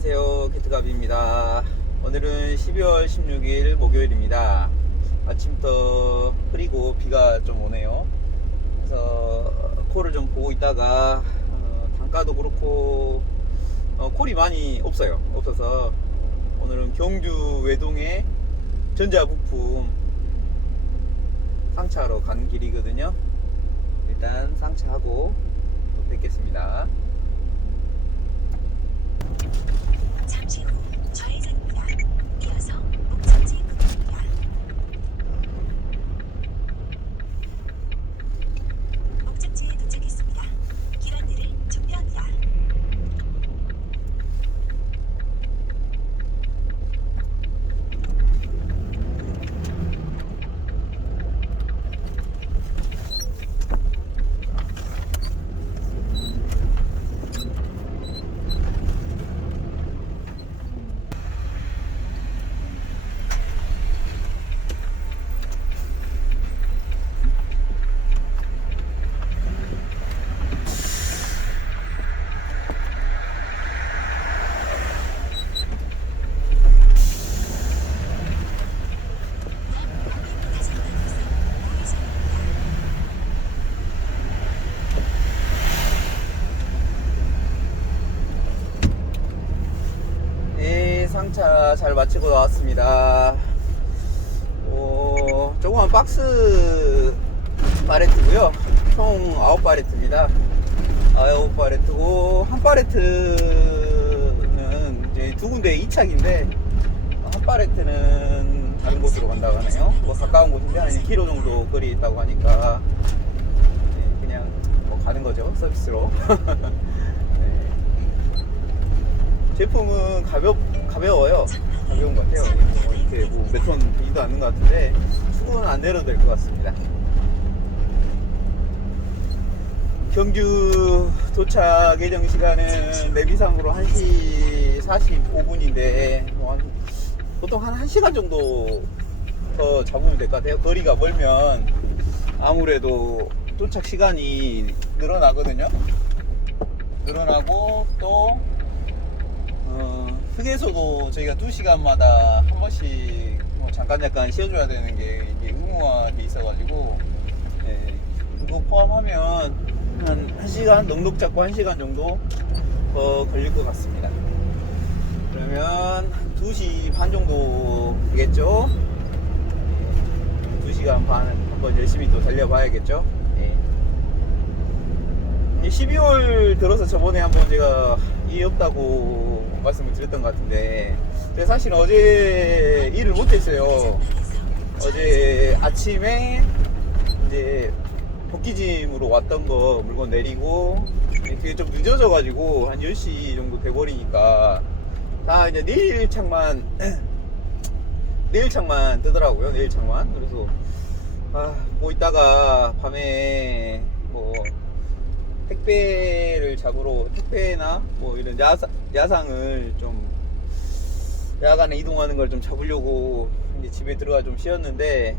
캐트갑입니다. 오늘은 12월 16일 목요일입니다. 아침부터 흐리고 비가 좀 오네요. 그래서 콜을 좀 보고 있다가 어, 단가도 그렇고 어, 콜이 많이 없어요. 없어서 오늘은 경주 외동의 전자부품 상차하러 가는 길이거든요. 일단 상차하고 또 뵙겠습니다. 잠시 후 좌회전입니다. 이어서 목적지 부근입니다. 목적지에 도착했습니다. 길 안내를 종료합니다. 네, 잘 마치고 나왔습니다. 어, 조그만 박스 바레트고요. 총 9바레트입니다. 9바레트고 한 바레트는 이제 두 군데 이착인데 한 바레트는 다른 곳으로 간다고 하네요. 뭐 가까운 곳인데 한 1km 정도 거리 있다고 하니까 네, 그냥 뭐 가는 거죠 서비스로. 네. 제품은 가볍, 가벼워요. 가벼운 것 같아요. 뭐 이렇게 뭐몇톤 되지도 않는 것 같은데, 수고는 안 내려도 될 것 같습니다. 경주 도착 예정 시간은 내비상으로 1시 45분인데, 뭐 한- 보통 한 1시간 정도 더 잡으면 될 것 같아요. 거리가 멀면 아무래도 도착 시간이 늘어나거든요. 늘어나고 또 어, 휴게소도 저희가 2시간마다 한 번씩 뭐 잠깐 잠깐 쉬어줘야 되는 게 이게 의무화 돼 있어가지고 예, 그거 포함하면 한 1시간 넉넉 잡고 1시간 정도 더 걸릴 것 같습니다. 그러면 2시 반 정도 되겠죠? 2시간 반 한번 열심히 또 달려봐야겠죠? 예. 이제 12월 들어서 저번에 한번 제가 일이 없다고 말씀을 드렸던 것 같은데. 제가 사실 어제 일을 못했어요. 어제 아침에 이제 복귀짐으로 왔던 거 물건 내리고 되게 좀 늦어져 가지고 한 10시 정도 돼버리니까 다 이제 내일 창만 내일 창만 뜨더라고요 내일 창만. 그래서 아, 뭐 있다가 밤에 뭐 택배를 잡으러 택배나 뭐 이런 야상, 야상을 좀 야간에 이동하는 걸 좀 잡으려고 이제 집에 들어가 좀 쉬었는데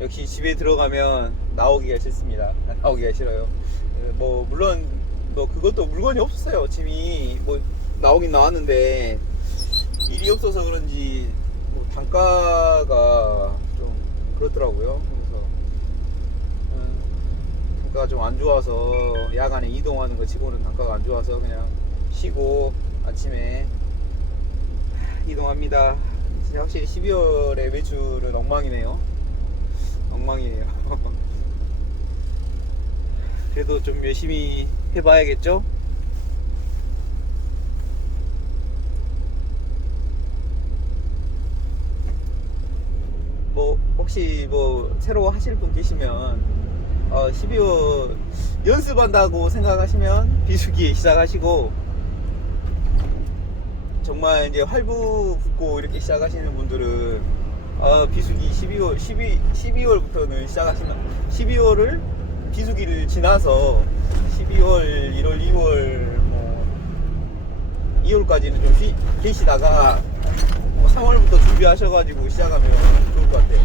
역시 집에 들어가면 나오기가 싫습니다. 나오기가 싫어요. 뭐 물론 뭐 그것도 물건이 없었어요. 짐이 뭐 나오긴 나왔는데 일이 없어서 그런지 뭐 단가가 좀 그렇더라고요. 단가가 좀 안 좋아서 야간에 이동하는 거 치고는 단가가 안 좋아서 그냥 쉬고 아침에 이동합니다. 진짜 확실히 12월의 매출은 엉망이네요. 엉망이에요. 그래도 좀 열심히 해봐야겠죠? 뭐 혹시 뭐 새로 하실 분 계시면 어, 12월 연습한다고 생각하시면 비수기 시작하시고 정말 이제 활부 붙고 이렇게 시작하시는 분들은 어, 비수기 12월 12 12월부터는 시작하시면 12월을 비수기를 지나서 12월 1월 2월 뭐 2월까지는 좀 쉬, 계시다가 뭐 3월부터 준비하셔가지고 시작하면 좋을 것 같아요.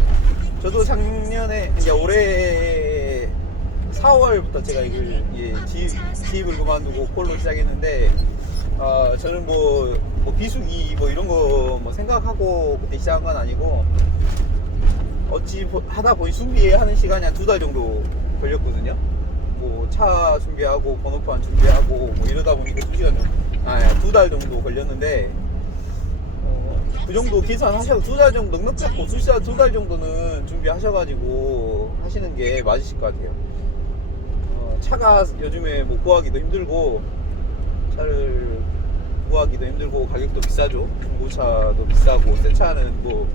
저도 작년에 이제 올해 4월부터 제가 이걸 예, 지, 지입을 그만두고 콜로 시작했는데 아 저는 뭐, 뭐 비수기 뭐 이런 거 뭐 생각하고 그때 시작한 건 아니고 어찌 보- 하다 보니 준비하는 시간이 한 두 달 정도 걸렸거든요. 뭐 차 준비하고 번호판 준비하고 뭐 이러다 보니까 두 시간 정도, 아두 달 정도 걸렸는데 어, 그 정도 계산하셔도 두 달 정도 넉넉잡고 두달 정도는 준비하셔가지고 하시는 게 맞으실 것 같아요. 어, 차가 요즘에 뭐 구하기도 힘들고 차를 구하기도 힘들고 가격도 비싸죠. 중고차도 비싸고 새 차는 뭐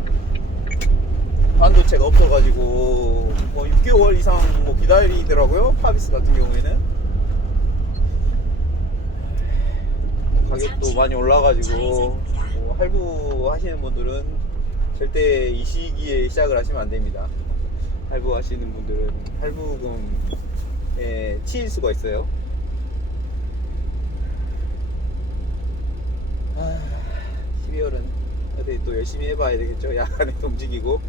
반도체가 없어가지고 뭐 6개월 이상 뭐 기다리더라고요. 파비스 같은 경우에는 뭐 가격도 많이 올라가지고 뭐 할부 하시는 분들은 절대 이 시기에 시작을 하시면 안 됩니다. 할부 하시는 분들은 할부금 에 치일 수가 있어요. 아, 12월은 어디 또 열심히 해봐야 되겠죠. 야간에 움직이고.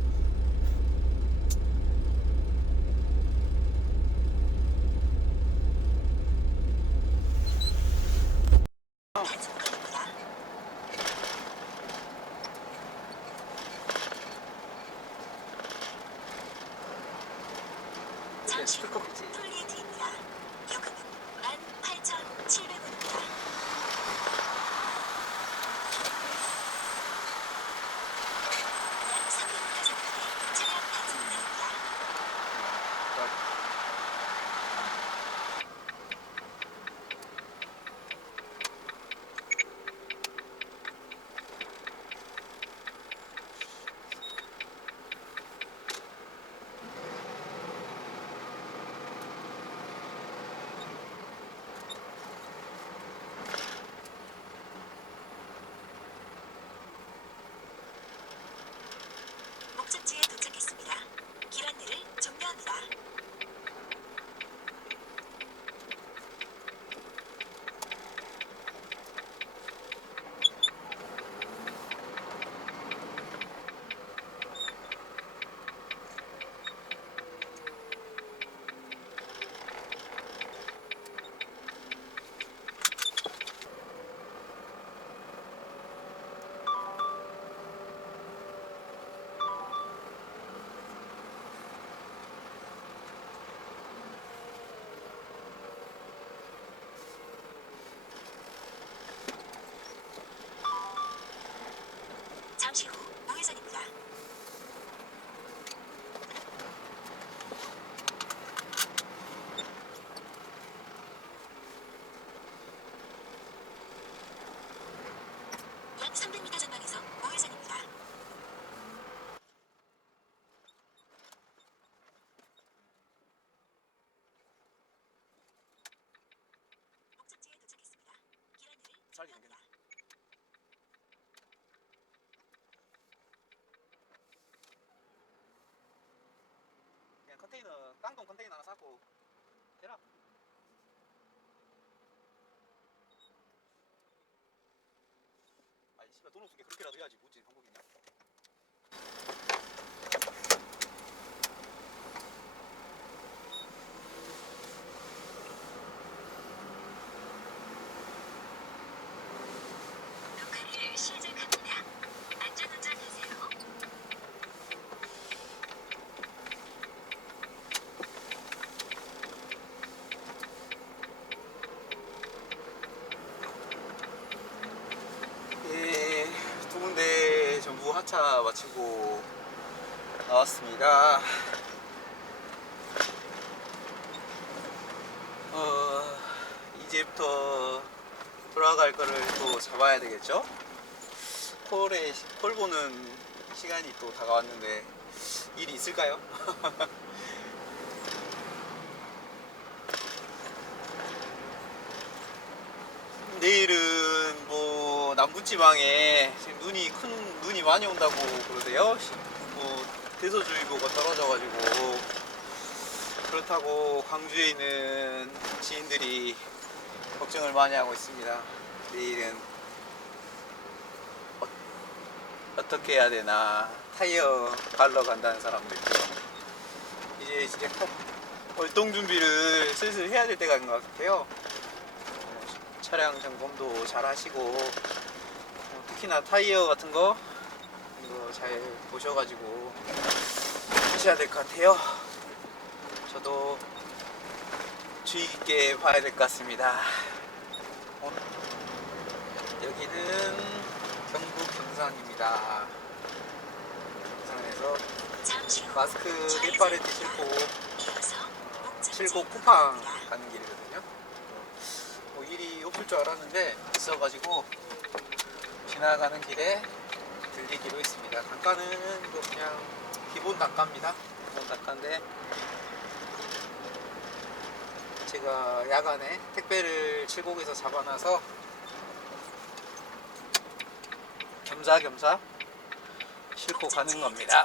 종료합니다. 그냥 컨테이너 깡통 컨테이너 하나 사고 되라. 아니 씨발 돈 없으니까 그렇게라도 해야지 뭐지 한국이냐. 녹화를 시작합니다. 안전운전하세요. 예, 두 군데 전부 하차 마치고 나왔습니다. 어, 이제부터 돌아갈 거를 또 잡아야 되겠죠? 콜에, 콜 보는 시간이 또 다가왔는데 일이 있을까요? 내일은 뭐 남부지방에 지금 눈이 큰 눈이 많이 온다고 그러세요. 시- 뭐 대서주의보가 떨어져가지고 그렇다고 광주에 있는 지인들이 걱정을 많이 하고 있습니다. 내일은 어, 어떻게 해야 되나 타이어 갈러 간다는 사람도. 이제 이제 활동 준비를 슬슬 해야 될 때가 인것 같아요. 차량 점검도 잘 하시고 어, 특히나 타이어 같은 거 이거 잘 보셔가지고 하셔야 될 것 같아요. 저도 주의 깊게 봐야 될 것 같습니다. 어, 여기는 경북 경산입니다. 경산에서 마스크 이어서 목적지 칠곡 쿠팡. 가는 길이거든요. 뭐 일이 없을 줄 알았는데 있어가지고 지나가는 길에 들리기로 했습니다. 단가는 뭐 그냥 기본 단가입니다. 기본 단가인데 제가 야간에 택배를 칠곡에서 잡아놔서 겸사겸사 싣고 가는 겁니다.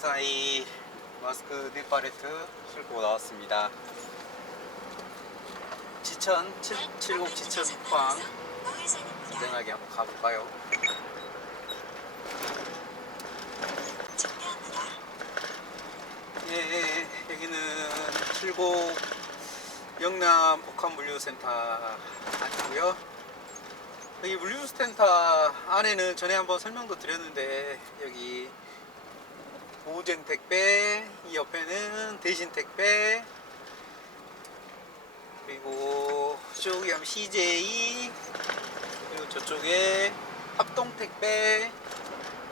네, 무사히 마스크 네 팔레트 싣고 나왔습니다. 지천, 칠, 칠곡 지천 쿠팡 우회전입니다. 안전하게 한번 가볼까요? 예, 예, 예. 여기는 칠곡 영남 복합물류센터 아니고요. 여기 물류센터 안에는 전에 한번 설명도 드렸는데 여기 보증 택배, 이 옆에는 대신 택배, 그리고 저기 하면 CJ, 그리고 저쪽에 합동 택배,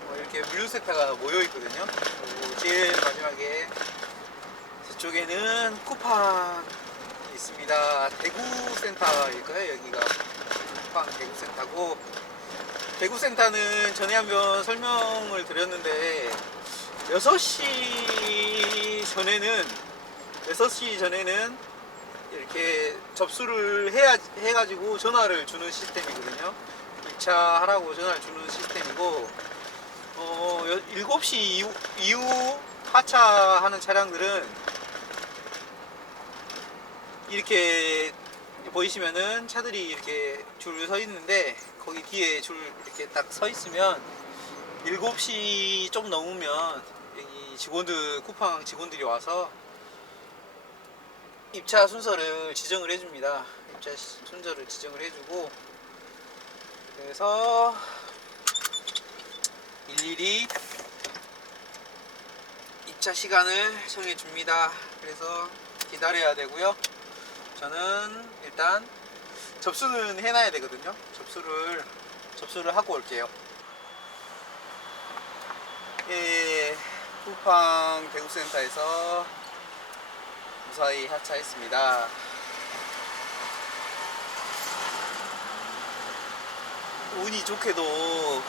뭐 이렇게 물류센터가 모여 있거든요. 그리고 제일 마지막에 저쪽에는 쿠팡이 있습니다. 대구센터일까요? 여기가 쿠팡 대구센터고 대구센터는 전에 한번 설명을 드렸는데 6시 전에는 6시 전에는 이렇게 접수를 해야 해가지고 전화를 주는 시스템이거든요. 입차하라고 전화를 주는 시스템이고 어, 7시 이후, 이후 하차하는 차량들은 이렇게 보이시면은 차들이 이렇게 줄 서 있는데 거기 뒤에 줄 이렇게 딱 서 있으면 7시 좀 넘으면 직원들 쿠팡 직원들이 와서 입차 순서를 지정을 해줍니다. 입차 시- 순서를 지정을 해주고 그래서 일일이 입차 시간을 정해 줍니다. 그래서 기다려야 되고요. 저는 일단 접수는 해놔야 되거든요. 접수를 접수를 하고 올게요. 예, 쿠팡 대구센터에서 무사히 하차했습니다. 운이 좋게도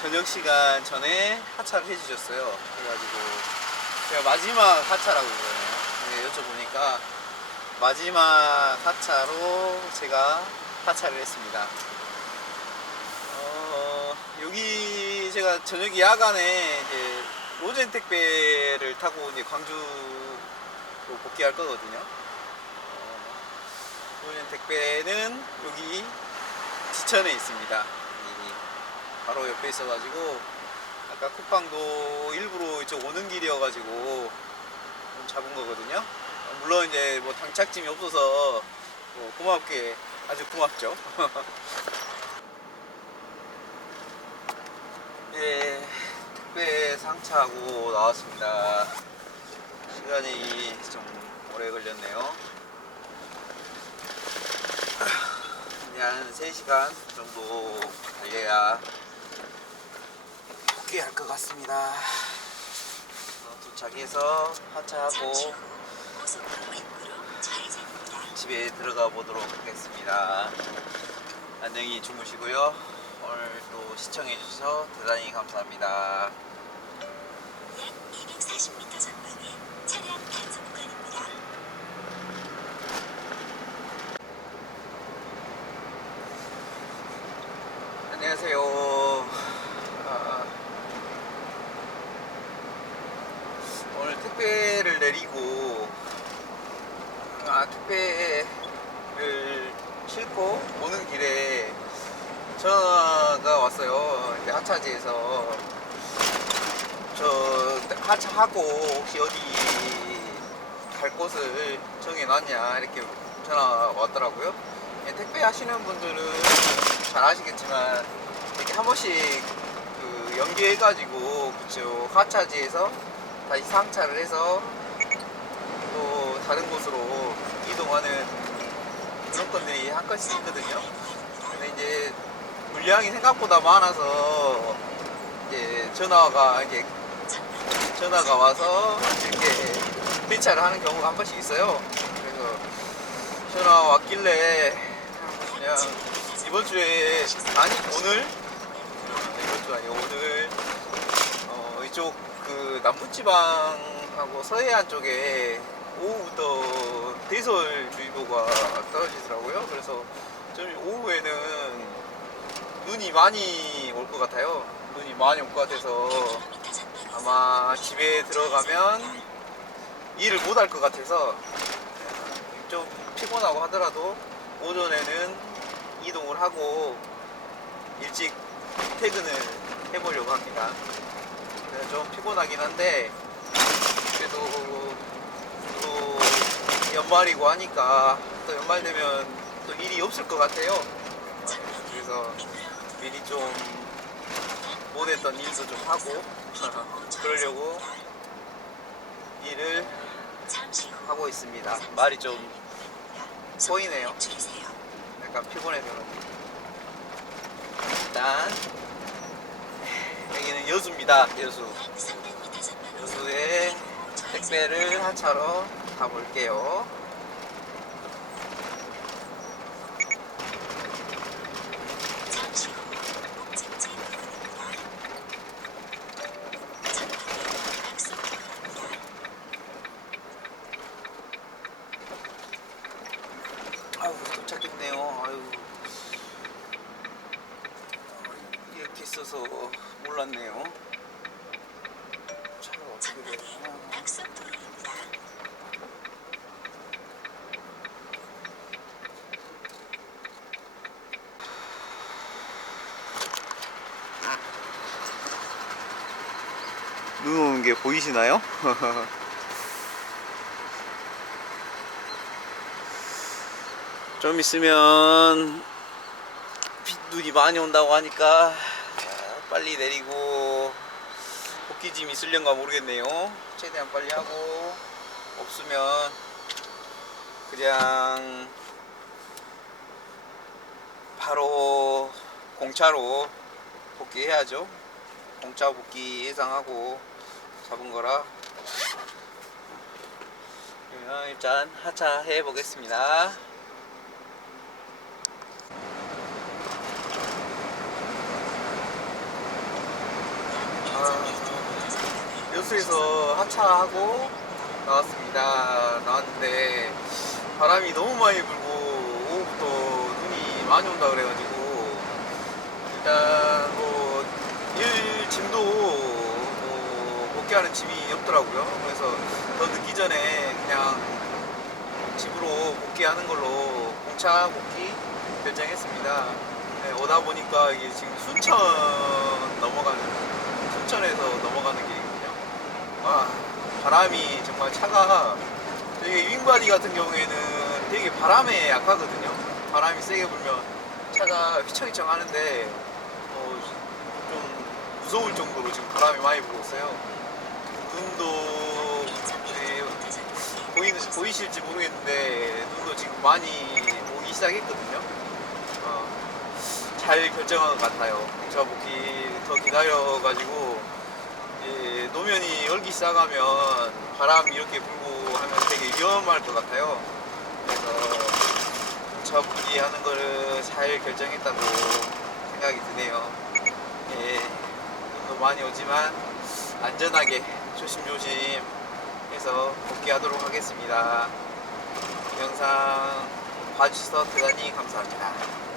저녁 시간 전에 하차를 해주셨어요. 그래가지고 제가 마지막 하차라고 그러네요. 네, 여쭤보니까 마지막 하차로 제가 하차를 했습니다. 어, 여기 제가 저녁 야간에 로젠 택배를 타고 이제 광주로 복귀할 거거든요. 어, 로젠 택배는 여기 지천에 있습니다. 바로 옆에 있어가지고 아까 쿠팡도 일부러 이쪽 오는 길이어가지고 좀 잡은 거거든요. 어, 물론 이제 뭐 당착짐이 없어서 뭐 고맙게 아주 고맙죠. 예, 택배 상차하고 나왔습니다. 시간이 좀 오래 걸렸네요. 이제 한 3시간 정도 달려야 복귀할 것 같습니다. 어, 도착해서 하차하고. 집에 들어가 보도록 하겠습니다. 안녕히 주무시고요. 오늘 또 시청해 주셔서 대단히 감사합니다. 약 240m 전방에 차량 단속 구간입니다. 안녕하세요. 아, 오늘 택배를 내리고 아, 택배를 싣고 오는 길에 전화가 왔어요. 이제 하차지에서 저 하차하고 혹시 어디 갈 곳을 정해놨냐 이렇게 전화 왔더라고요. 예, 택배 하시는 분들은 잘 아시겠지만 이렇게 한 번씩 그 연계해가지고 그쵸 하차지에서 다시 상차를 해서 또 다른 곳으로 이동하는 그런 건들이 한 건씩 있거든요. 근데 이제 물량이 생각보다 많아서 이제 전화가 이제 전화가 와서 이렇게 배차를 하는 경우가 한 번씩 있어요. 그래서 전화 왔길래 그냥 이번 주에 아니 오늘 이번 주 아니 오늘 어, 이쪽 그 남부지방하고 서해안 쪽에 오후부터 대설주의보가 떨어지더라고요. 그래서 좀 오후에는 눈이 많이 올 것 같아요. 눈이 많이 올 것 같아서 아마 집에 들어가면 일을 못 할 것 같아서 좀 피곤하고 하더라도 오전에는 이동을 하고 일찍 퇴근을 해보려고 합니다. 좀 피곤하긴 한데 그래도 또 연말이고 하니까 또 연말 되면 또 일이 없을 것 같아요. 그래서 미리 좀 못했던 일도 좀 하고 그러려고 일을 하고 있습니다. 말이 좀 보이네요. 약간 피곤해서 그런지. 일단 여기는 여수입니다. 여수. 300m 전방에 여수에 택배를 하차로 가볼게요. 잠시 후 목적지 부근입니다. 전방에 약속 구간입니다. 아유 도착했네요. 아유 이렇게 있어서 몰랐네요. 차가 어떻게 전방에 되나? 약속 도로입니다. 눈 오는 게 보이시나요? 좀 있으면 비- 눈이 많이 온다고 하니까 아, 빨리 내리고 복귀짐 있을련가 모르겠네요. 최대한 빨리 하고 없으면 그냥 바로 공차로 복귀해야죠. 공짜 복귀 예상하고 잡은 거라 일단 하차 해 보겠습니다. 여수에서 하차하고 나왔습니다. 나왔는데 바람이 너무 많이 불고 오후부터 눈이 많이 온다 그래가지고 일단 뭐 일 짐도 뭐 복귀하는 짐이 없더라고요. 그래서 더 늦기 전에 그냥 집으로 복귀하는 걸로 공차 복귀 결정했습니다. 네, 오다 보니까 이게 지금 순천 넘어가는 순천에서 넘어가는 길이거든요. 와 바람이 정말 차가 되게 윙바디 같은 경우에는 되게 바람에 약하거든요. 바람이 세게 불면 차가 휘청휘청 하는데 어, 좀 무서울 정도로 지금 바람이 많이 불고 있어요. 눈도 네, 보이는 보이실지 모르겠는데 눈도 지금 많이 오기 시작했거든요. 어, 잘 결정한 것 같아요. 저 복귀 더 기다려가지고 예, 노면이 열기 시작하면 바람이 이렇게 불고 하면 되게 위험할 것 같아요. 그래서 저 복귀 하는 거를 잘 결정했다고 생각이 드네요. 예, 눈도 많이 오지만 안전하게 조심조심 해서 복귀하도록 하겠습니다. 이 영상 봐주셔서 대단히 감사합니다.